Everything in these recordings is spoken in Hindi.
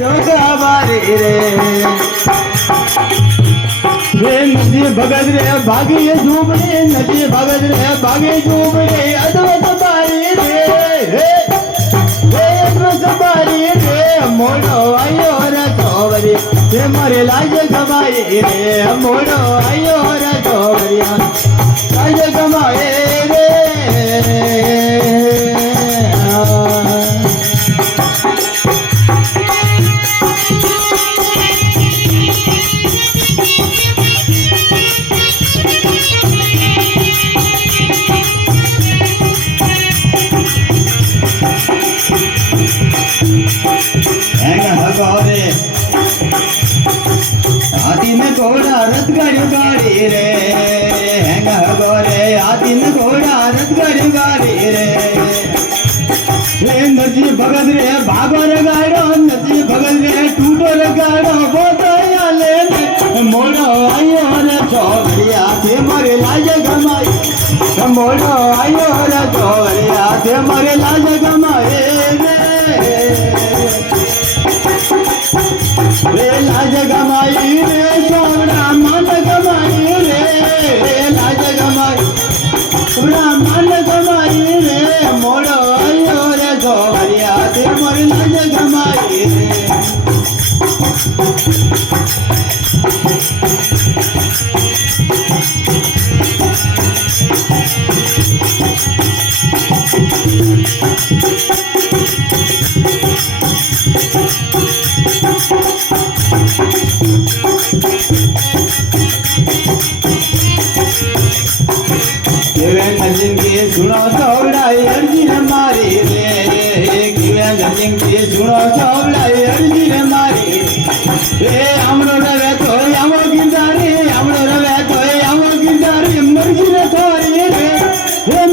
बारी रे नदी भगत रे भागी झूमरे नदी भगत रे भागी झूमरे अद्वैत बारी रे अद्वैत बारी रे मोड़ो आयो रे चौवरी रे मारे लाज गवाए रे मोड़ो आयो रे चौवरी लाज गवाए रे हाथी न घोड़ा रथ गाड़ी रे हैंगा गोरे हाथी न घोड़ा रथ गाड़ी रे नदी भगत रे भागो रे गाड़ो नदी भगत रे टूटो रे गाड़ो बोतया ले मोड़ो आयो रे चौरिया थे मारे लाज गमाई मोड़ो आयो रे चौरिया थे मारे लाज गमाए रे लाज गमाई रे ब्राह्मण गमाई रे लाज गमाई ब्राह्मण गमाई रे मोड़ो आयो रे गोरिया ते मोर लाज गमाई रे जिनके सुनो चौड़ाई अर्जी मारी रे जिनके सुनो चौड़ाई अर्जी मारी रे हमरो रवे तो हमो गिरदारी हमरो रवे तो हमो गिरदारी मर्जी रे थारी रे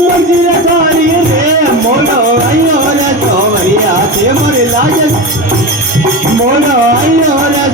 मर्जी रे थारी रे मोड़ो आयो रे चौवरिया ते मोरे लाज मोड़ो आयो रे